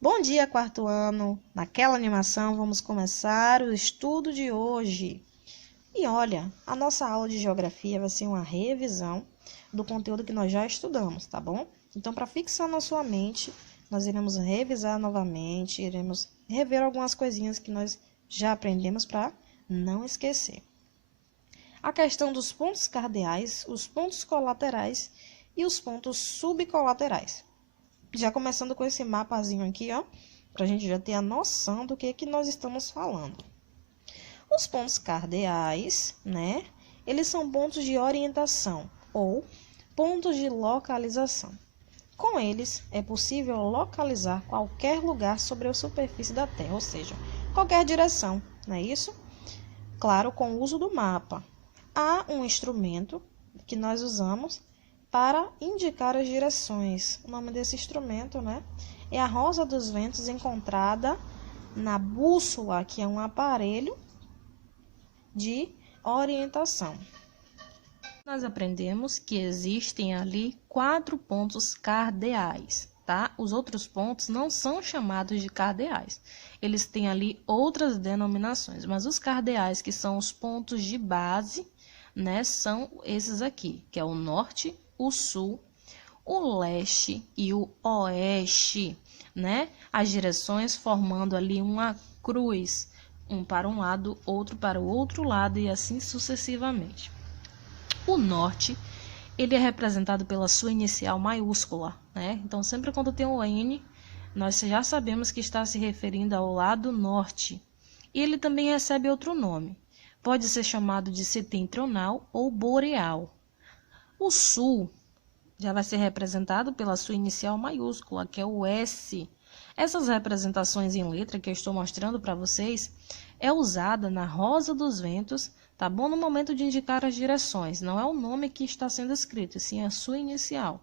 Bom dia, quarto ano! Naquela animação, vamos começar o estudo de hoje. E olha, a nossa aula de geografia vai ser uma revisão do conteúdo que nós já estudamos, tá bom? Então, para fixar na sua mente, nós iremos revisar novamente, iremos rever algumas coisinhas que nós já aprendemos para não esquecer. A questão dos pontos cardeais, os pontos colaterais e os pontos subcolaterais. Já começando com esse mapazinho aqui, ó, para a gente já ter a noção do que nós estamos falando. Os pontos cardeais, né, eles são pontos de orientação ou pontos de localização. Com eles, é possível localizar qualquer lugar sobre a superfície da Terra, ou seja, qualquer direção, não é isso? Claro, com o uso do mapa. Há um instrumento que nós usamos para indicar as direções. O nome desse instrumento, né, é a rosa dos ventos encontrada na bússola, que é um aparelho de orientação. Nós aprendemos que existem ali 4 pontos cardeais, tá? Os outros pontos não são chamados de cardeais. Eles têm ali outras denominações, mas os cardeais, que são os pontos de base, né, são esses aqui, que é o norte, o sul, o leste e o oeste, né? As direções formando ali uma cruz, um para um lado, outro para o outro lado e assim sucessivamente. O norte, ele é representado pela sua inicial maiúscula, né? Então, sempre quando tem o N, nós já sabemos que está se referindo ao lado norte. E ele também recebe outro nome. Pode ser chamado de setentrional ou boreal. O sul já vai ser representado pela sua inicial maiúscula, que é o S. Essas representações em letra que eu estou mostrando para vocês é usada na rosa dos ventos, tá bom? No momento de indicar as direções, não é o nome que está sendo escrito, sim a sua inicial.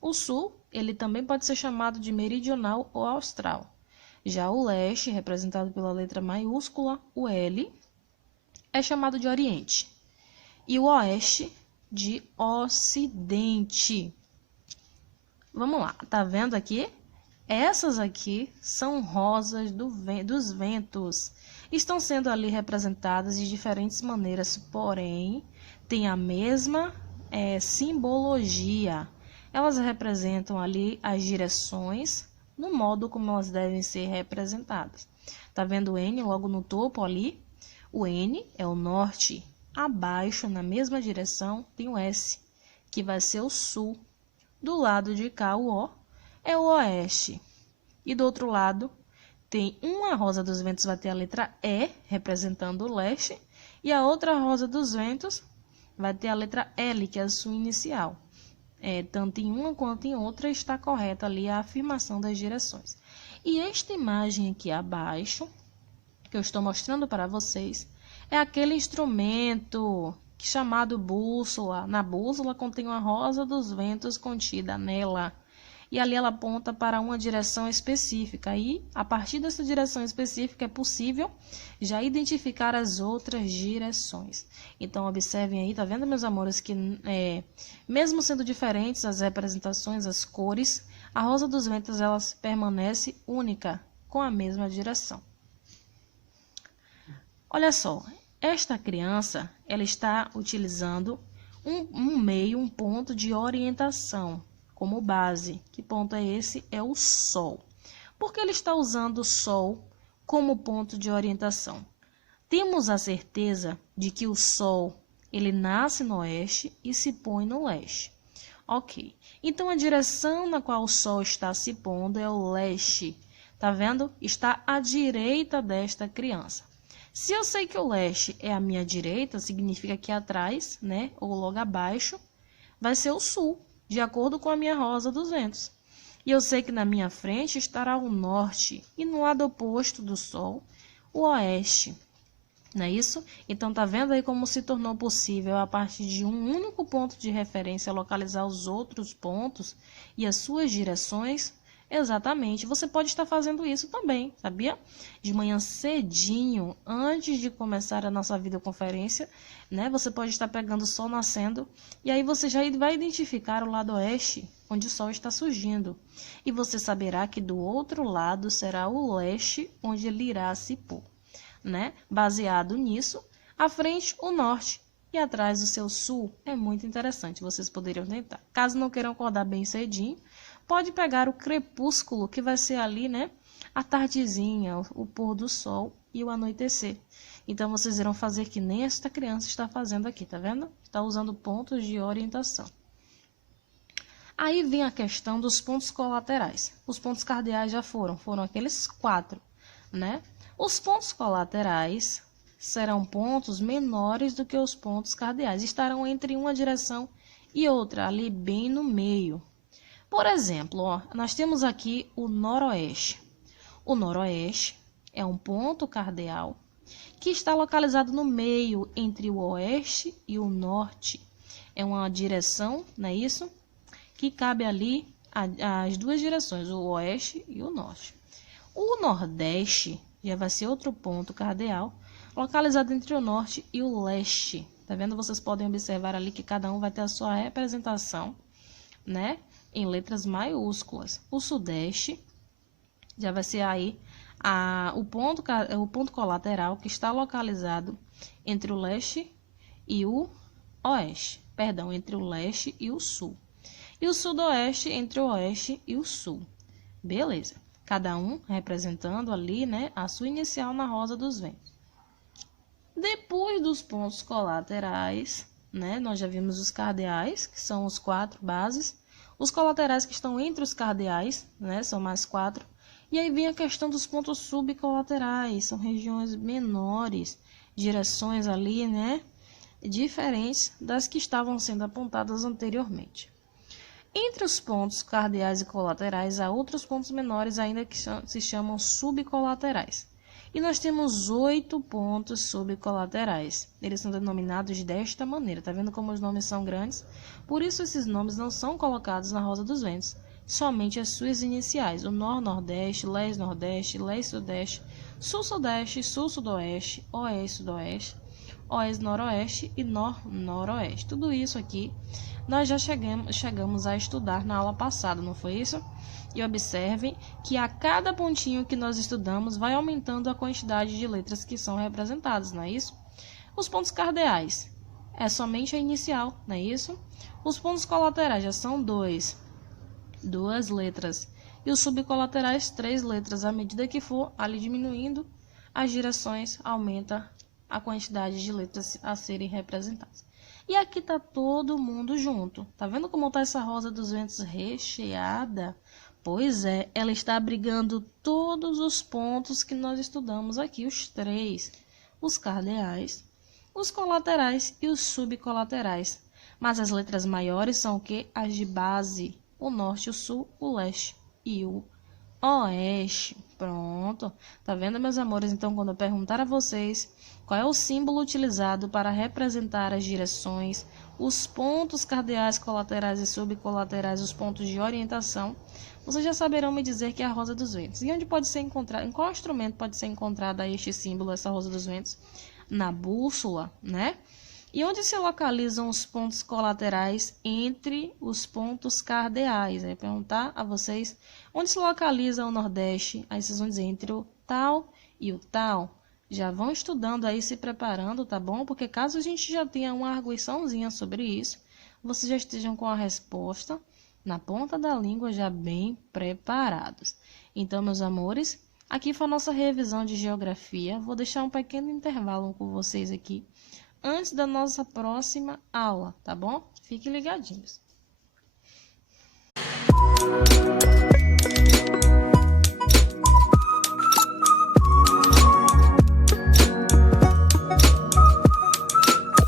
O sul, ele também pode ser chamado de meridional ou austral. Já o leste, representado pela letra maiúscula, o L, é chamado de oriente. E o oeste, de ocidente. Vamos lá, tá vendo aqui? Essas aqui são rosas dos ventos. Estão sendo ali representadas de diferentes maneiras, porém, têm a mesma simbologia. Elas representam ali as direções no modo como elas devem ser representadas. Tá vendo o N logo no topo ali? O N é o norte. Abaixo, na mesma direção, tem o S, que vai ser o sul. Do lado de cá, o O é o oeste. E do outro lado, tem uma rosa dos ventos, vai ter a letra E, representando o leste. E a outra rosa dos ventos vai ter a letra L, que é a sua inicial. Tanto em uma quanto em outra está correta ali a afirmação das direções. E esta imagem aqui abaixo, que eu estou mostrando para vocês, é aquele instrumento chamado bússola. Na bússola contém uma rosa dos ventos contida nela. E ali ela aponta para uma direção específica. E, a partir dessa direção específica, é possível já identificar as outras direções. Então, observem aí, tá vendo, meus amores, que mesmo sendo diferentes as representações, as cores, a rosa dos ventos ela permanece única, com a mesma direção. Olha só, esta criança, ela está utilizando um meio, um ponto de orientação como base. Que ponto é esse? É o Sol. Por que ele está usando o Sol como ponto de orientação? Temos a certeza de que o Sol, ele nasce no oeste e se põe no leste. Ok, então a direção na qual o Sol está se pondo é o leste. Tá vendo? Está à direita desta criança. Se eu sei que o leste é a minha direita, significa que atrás, né, ou logo abaixo, vai ser o sul, de acordo com a minha rosa dos ventos. E eu sei que na minha frente estará o norte e no lado oposto do sol, o oeste. Não é isso? Então, tá vendo aí como se tornou possível, a partir de um único ponto de referência, localizar os outros pontos e as suas direções? Exatamente, você pode estar fazendo isso também, sabia? De manhã cedinho, antes de começar a nossa videoconferência, né? Você pode estar pegando o sol nascendo e aí você já vai identificar o lado oeste, onde o sol está surgindo. E você saberá que do outro lado será o leste, onde ele irá se pôr, né? Baseado nisso, à frente o norte e atrás o seu sul. É muito interessante, vocês poderiam tentar. Caso não queiram acordar bem cedinho, pode pegar o crepúsculo, que vai ser ali, né? A tardezinha, o pôr do sol e o anoitecer. Então, vocês irão fazer que nem esta criança está fazendo aqui, tá vendo? Está usando pontos de orientação. Aí vem a questão dos pontos colaterais. Os pontos cardeais já foram aqueles 4, né? Os pontos colaterais serão pontos menores do que os pontos cardeais. Estarão entre uma direção e outra, ali bem no meio. Por exemplo, ó, nós temos aqui o noroeste. O noroeste é um ponto cardeal que está localizado no meio entre o oeste e o norte. É uma direção, não é isso? Que cabe ali as duas direções, o oeste e o norte. O nordeste já vai ser outro ponto cardeal, localizado entre o norte e o leste. Tá vendo? Vocês podem observar ali que cada um vai ter a sua representação, né? Em letras maiúsculas. O sudeste já vai ser aí o ponto colateral que está localizado entre o leste e o oeste. Perdão, entre o leste e o sul. E o sudoeste entre o oeste e o sul. Beleza. Cada um representando ali, né, a sua inicial na rosa dos ventos. Depois dos pontos colaterais, né, nós já vimos os cardeais, que são os 4 bases. Os colaterais que estão entre os cardeais, né, são mais 4. E aí vem a questão dos pontos subcolaterais, são regiões menores, direções ali, né, diferentes das que estavam sendo apontadas anteriormente. Entre os pontos cardeais e colaterais, há outros pontos menores ainda que se chamam subcolaterais. E nós temos 8 pontos subcolaterais. Eles são denominados desta maneira. Tá vendo como os nomes são grandes? Por isso esses nomes não são colocados na rosa dos ventos. Somente as suas iniciais. O nor-nordeste, leste-nordeste, leste-sudeste, sul-sudeste, sul-sudoeste, oeste-sudoeste, oeste-noroeste e nor-noroeste. Tudo isso aqui nós já chegamos a estudar na aula passada, não foi isso? E observem que a cada pontinho que nós estudamos vai aumentando a quantidade de letras que são representadas, não é isso? Os pontos cardeais é somente a inicial, não é isso? Os pontos colaterais já são 2 letras. E os subcolaterais, 3 letras. À medida que for ali diminuindo as direções, aumenta a quantidade de letras a serem representadas. E aqui está todo mundo junto. Tá vendo como está essa rosa dos ventos recheada? Pois é, ela está abrigando todos os pontos que nós estudamos aqui, os 3, os cardeais, os colaterais e os subcolaterais. Mas as letras maiores são o quê? As de base, o norte, o sul, o leste e o oeste. Pronto. Tá vendo, meus amores? Então, quando eu perguntar a vocês qual é o símbolo utilizado para representar as direções, os pontos cardeais, colaterais e subcolaterais, os pontos de orientação, vocês já saberão me dizer que é a rosa dos ventos. E onde pode ser encontrada, em qual instrumento pode ser encontrada este símbolo, essa rosa dos ventos? Na bússola, né? E onde se localizam os pontos colaterais entre os pontos cardeais? Aí perguntar a vocês onde se localiza o Nordeste. Aí vocês vão dizer entre o tal e o tal. Já vão estudando aí, se preparando, tá bom? Porque caso a gente já tenha uma arguiçãozinha sobre isso, vocês já estejam com a resposta na ponta da língua, já bem preparados. Então, meus amores, aqui foi a nossa revisão de geografia. Vou deixar um pequeno intervalo com vocês aqui antes da nossa próxima aula, tá bom? Fiquem ligadinhos.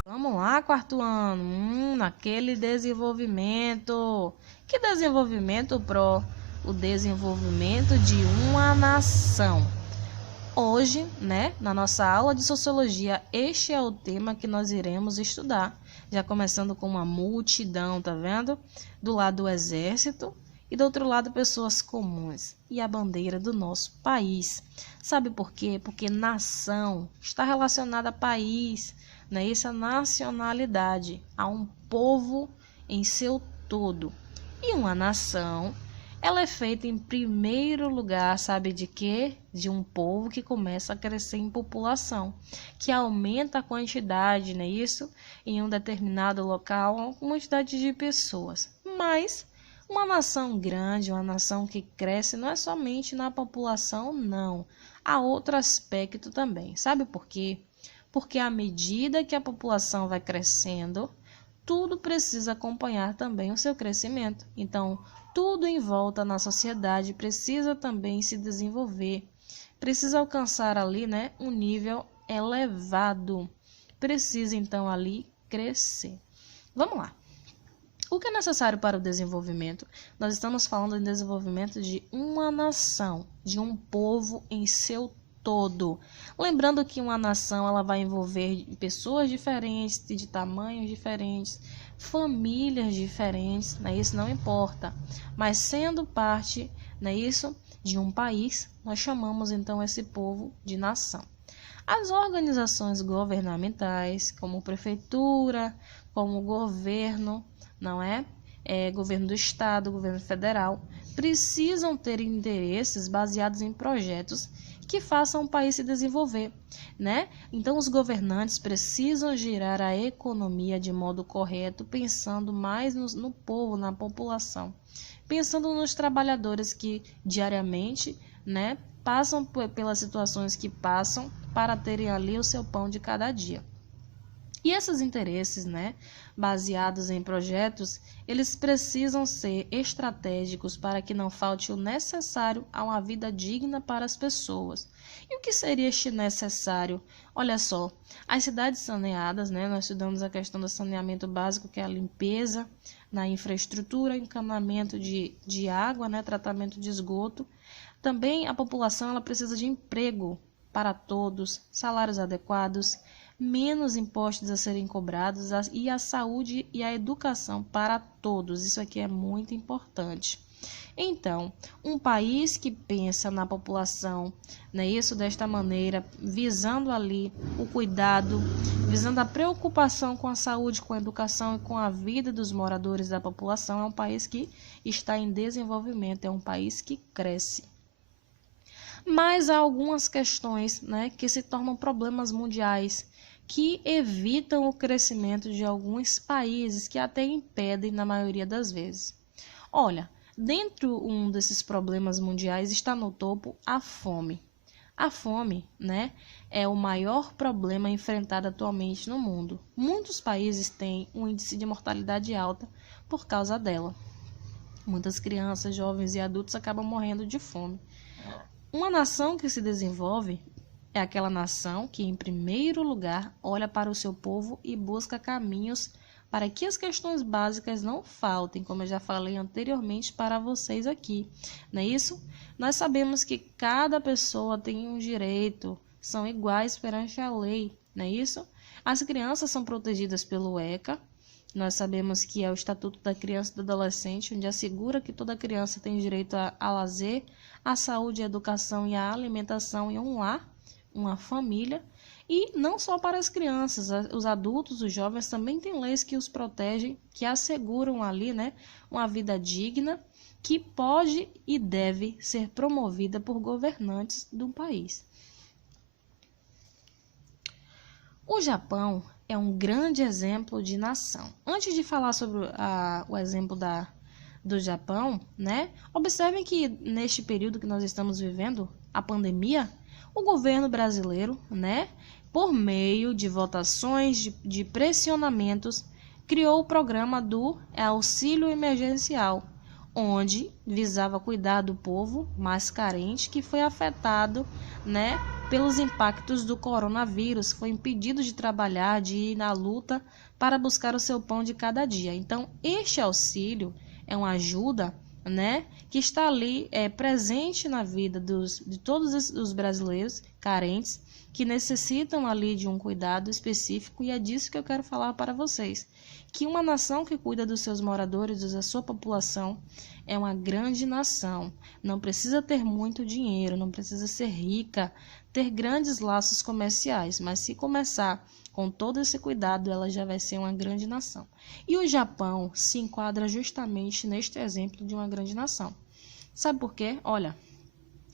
Vamos lá, quarto ano. Naquele desenvolvimento. Que desenvolvimento, Pro? O desenvolvimento de uma nação. Hoje, né, na nossa aula de sociologia, este é o tema que nós iremos estudar. Já começando com uma multidão, tá vendo? Do lado do exército e do outro lado pessoas comuns e a bandeira do nosso país. Sabe por quê? Porque nação está relacionada a país, né? Isso é nacionalidade, a um povo em seu todo. E uma nação, ela é feita em primeiro lugar, sabe de quê? De um povo que começa a crescer em população, que aumenta a quantidade, né? Isso em um determinado local, uma quantidade de pessoas. Mas uma nação grande, uma nação que cresce, não é somente na população, não. Há outro aspecto também. Sabe por quê? Porque à medida que a população vai crescendo, tudo precisa acompanhar também o seu crescimento. Então, tudo em volta na sociedade precisa também se desenvolver, precisa alcançar ali, né, um nível elevado, precisa então ali crescer. Vamos lá. O que é necessário para o desenvolvimento? Nós estamos falando em desenvolvimento de uma nação, de um povo em seu todo. Lembrando que uma nação ela vai envolver pessoas diferentes, de tamanhos diferentes, famílias diferentes, né? Isso não importa. Mas sendo parte, né, isso, de um país, nós chamamos então esse povo de nação. As organizações governamentais, como prefeitura, como governo, não é? Governo do estado, governo federal, precisam ter interesses baseados em projetos que façam o país se desenvolver, né? Então, os governantes precisam girar a economia de modo correto, pensando mais no povo, na população, pensando nos trabalhadores que diariamente, né, passam pelas situações que passam para terem ali o seu pão de cada dia. E esses interesses, né, baseados em projetos, eles precisam ser estratégicos para que não falte o necessário a uma vida digna para as pessoas. E o que seria este necessário? Olha só, as cidades saneadas, né, nós estudamos a questão do saneamento básico, que é a limpeza na infraestrutura, encanamento de água, né, tratamento de esgoto. Também a população ela precisa de emprego para todos, salários adequados, menos impostos a serem cobrados e a saúde e a educação para todos. Isso aqui é muito importante. Então, um país que pensa na população, né, isso desta maneira, visando ali o cuidado, visando a preocupação com a saúde, com a educação e com a vida dos moradores da população, é um país que está em desenvolvimento, é um país que cresce. Mas há algumas questões, né, que se tornam problemas mundiais, que evitam o crescimento de alguns países, que até impedem na maioria das vezes. Olha, dentro um desses problemas mundiais está no topo a fome. A fome, né, é o maior problema enfrentado atualmente no mundo. Muitos países têm um índice de mortalidade alta por causa dela. Muitas crianças, jovens e adultos acabam morrendo de fome. Uma nação que se desenvolve é aquela nação que, em primeiro lugar, olha para o seu povo e busca caminhos para que as questões básicas não faltem, como eu já falei anteriormente para vocês aqui. Não é isso? Nós sabemos que cada pessoa tem um direito, são iguais perante a lei, não é isso? As crianças são protegidas pelo ECA. Nós sabemos que é o Estatuto da Criança e do Adolescente, onde assegura que toda criança tem direito a lazer, à saúde, à educação e à alimentação em um lar, uma família. E não só para as crianças, os adultos, os jovens também têm leis que os protegem, que asseguram ali, né, uma vida digna, que pode e deve ser promovida por governantes do país. O Japão é um grande exemplo de nação. Antes de falar sobre o exemplo do Japão, né, observem que neste período que nós estamos vivendo, a pandemia, o governo brasileiro, né, por meio de votações, de pressionamentos, criou o programa do auxílio emergencial, onde visava cuidar do povo mais carente que foi afetado, né, pelos impactos do coronavírus, foi impedido de trabalhar, de ir na luta para buscar o seu pão de cada dia. Então, este auxílio é uma ajuda, né, que está ali presente na vida de todos os brasileiros carentes, que necessitam ali de um cuidado específico, e é disso que eu quero falar para vocês, que uma nação que cuida dos seus moradores, da sua população, é uma grande nação. Não precisa ter muito dinheiro, não precisa ser rica, ter grandes laços comerciais, mas se começar com todo esse cuidado, ela já vai ser uma grande nação. E o Japão se enquadra justamente neste exemplo de uma grande nação. Sabe por quê? Olha,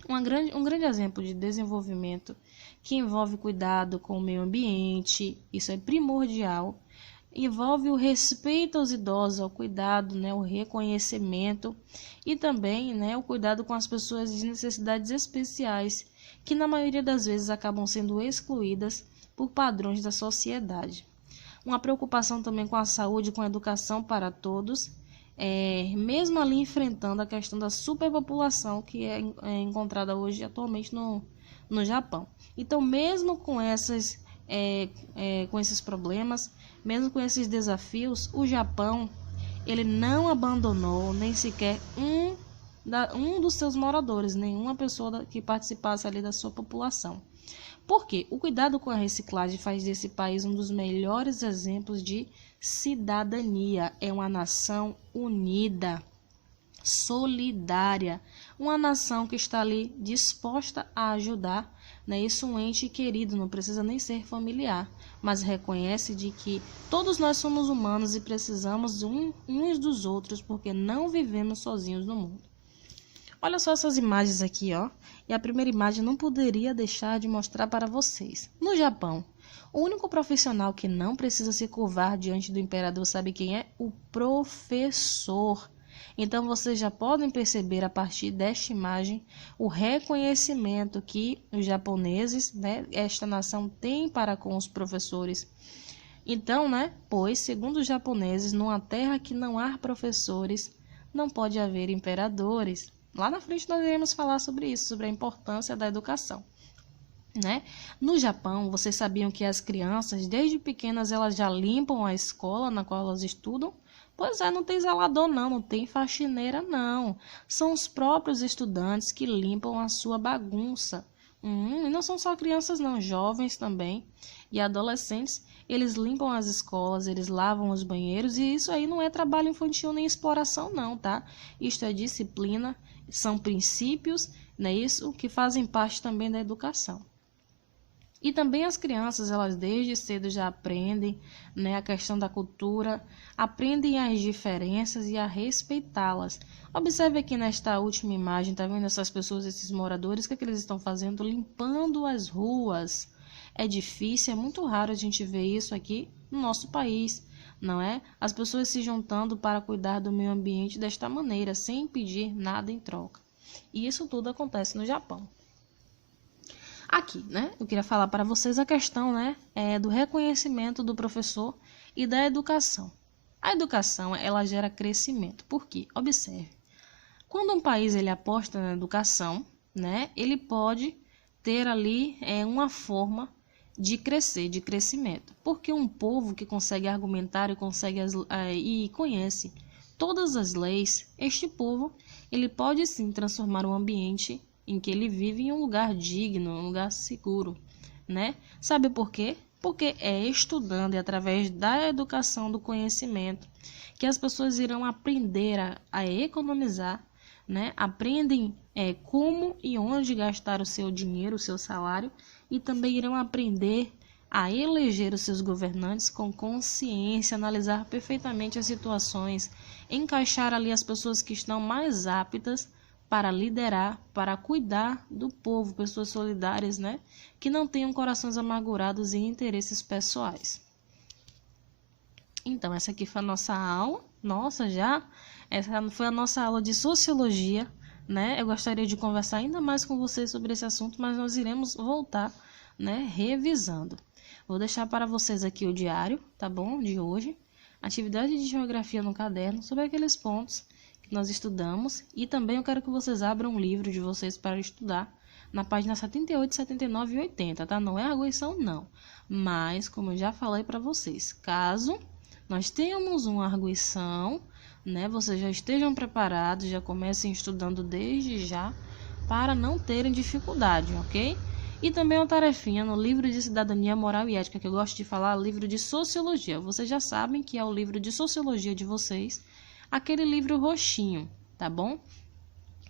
um grande exemplo de desenvolvimento que envolve cuidado com o meio ambiente, isso é primordial, envolve o respeito aos idosos, ao cuidado, né, o reconhecimento e também, né, o cuidado com as pessoas de necessidades especiais, que na maioria das vezes acabam sendo excluídas por padrões da sociedade. Uma preocupação também com a saúde, com a educação para todos, mesmo ali enfrentando a questão da superpopulação que é encontrada hoje atualmente no Japão. Então, mesmo com esses problemas, mesmo com esses desafios, o Japão ele não abandonou nem sequer um dos seus moradores, nenhuma pessoa que participasse ali da sua população. Por quê? O cuidado com a reciclagem faz desse país um dos melhores exemplos de cidadania. É uma nação unida, solidária, uma nação que está ali disposta a ajudar, né? Isso um ente querido, não precisa nem ser familiar, mas reconhece de que todos nós somos humanos e precisamos uns dos outros, porque não vivemos sozinhos no mundo. Olha só essas imagens aqui, ó. E a primeira imagem não poderia deixar de mostrar para vocês. No Japão, o único profissional que não precisa se curvar diante do imperador, sabe quem é? O professor. Então, vocês já podem perceber a partir desta imagem o reconhecimento que os japoneses, né, esta nação tem para com os professores. Então, né, pois, segundo os japoneses, numa terra que não há professores, não pode haver imperadores. Lá na frente nós iremos falar sobre isso, sobre a importância da educação, né? No Japão, vocês sabiam que as crianças, desde pequenas, elas já limpam a escola na qual elas estudam? Pois é, não tem zelador não tem faxineira não. São os próprios estudantes que limpam a sua bagunça. E não são só crianças não, jovens também e adolescentes. Eles limpam as escolas, eles lavam os banheiros, e isso aí não é trabalho infantil nem exploração não, tá? Isto é disciplina, são princípios, né, isso que fazem parte também da educação. E também as crianças, elas desde cedo já aprendem, né, a questão da cultura, aprendem as diferenças e a respeitá-las. Observe aqui nesta última imagem, tá vendo essas pessoas, esses moradores, o que é que eles estão fazendo? Limpando as ruas. É difícil, é muito raro a gente ver isso aqui no nosso país, não é? As pessoas se juntando para cuidar do meio ambiente desta maneira, sem pedir nada em troca. E isso tudo acontece no Japão. Aqui, né, eu queria falar para vocês a questão, né, do reconhecimento do professor e da educação. A educação, ela gera crescimento. Por quê? Observe. Quando um país ele aposta na educação, né, ele pode ter ali uma forma de crescer, de crescimento. Porque um povo que consegue argumentar e conhece todas as leis, este povo ele pode sim transformar o ambiente em que ele vive em um lugar digno, um lugar seguro, né? Sabe por quê? Porque é estudando e através da educação, do conhecimento, que as pessoas irão aprender a economizar, né? Aprendem como e onde gastar o seu dinheiro, o seu salário, e também irão aprender a eleger os seus governantes com consciência, analisar perfeitamente as situações, encaixar ali as pessoas que estão mais aptas para liderar, para cuidar do povo, pessoas solidárias, né? Que não tenham corações amargurados e interesses pessoais. Então, essa aqui foi a nossa aula. Essa foi a nossa aula de sociologia, né? Eu gostaria de conversar ainda mais com vocês sobre esse assunto, mas nós iremos voltar, né, revisando. Vou deixar para vocês aqui o diário, tá bom? De hoje. Atividade de geografia no caderno, sobre aqueles pontos nós estudamos, e também eu quero que vocês abram um livro de vocês para estudar na página 78, 79 e 80, tá? Não é arguição não, mas como eu já falei para vocês, caso nós tenhamos uma arguição, né, vocês já estejam preparados, já comecem estudando desde já para não terem dificuldade, ok? E também uma tarefinha no livro de Cidadania, Moral e Ética, que eu gosto de falar, livro de Sociologia. Vocês já sabem que é o livro de Sociologia de vocês, aquele livro roxinho, tá bom?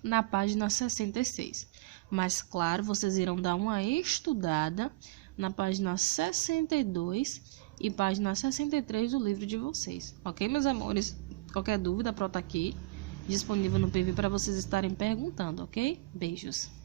Na página 66. Mas, claro, vocês irão dar uma estudada na página 62 e página 63 do livro de vocês. Ok, meus amores? Qualquer dúvida, pronto aqui, disponível no PV para vocês estarem perguntando, ok? Beijos!